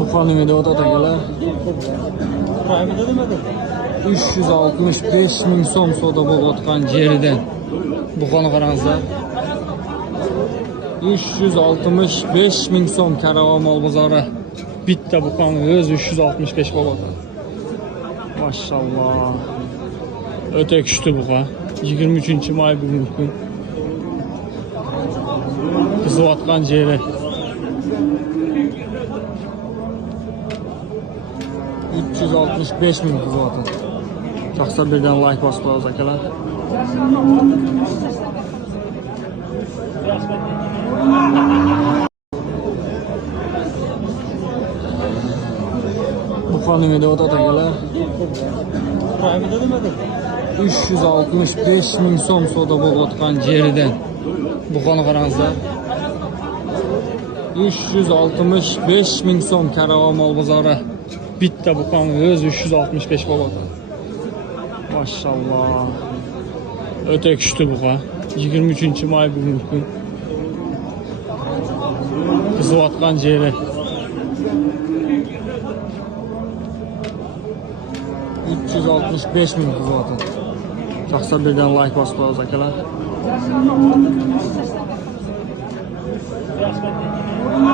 Buxanın ödəvat ataqələ 365 min som soda boğatqan geridən Buxanı qaranızda 365 min som Karavan mal bazarı bitta Buxanı öz 365 boğat. Maşallah. Öte küçtü buğa. 23 may bugünkü gün. Qızıvatqan ceri. 365 min qızıvatın. Çaxsa birdən like basıb azakələr. Buxanın ödəvat ataqələr 365 min som soda boğatqan geridən Buxanı qaranızda 365 min som Karavan mal bazarı bitta Buxanı öz 365 boğat. Maşallah. Öte küçtü buğa. 23 may bugünkü gün. Qızıvatqan ceri. 365 min qızıvatın. Çaxsa birdən like basıb azakələr.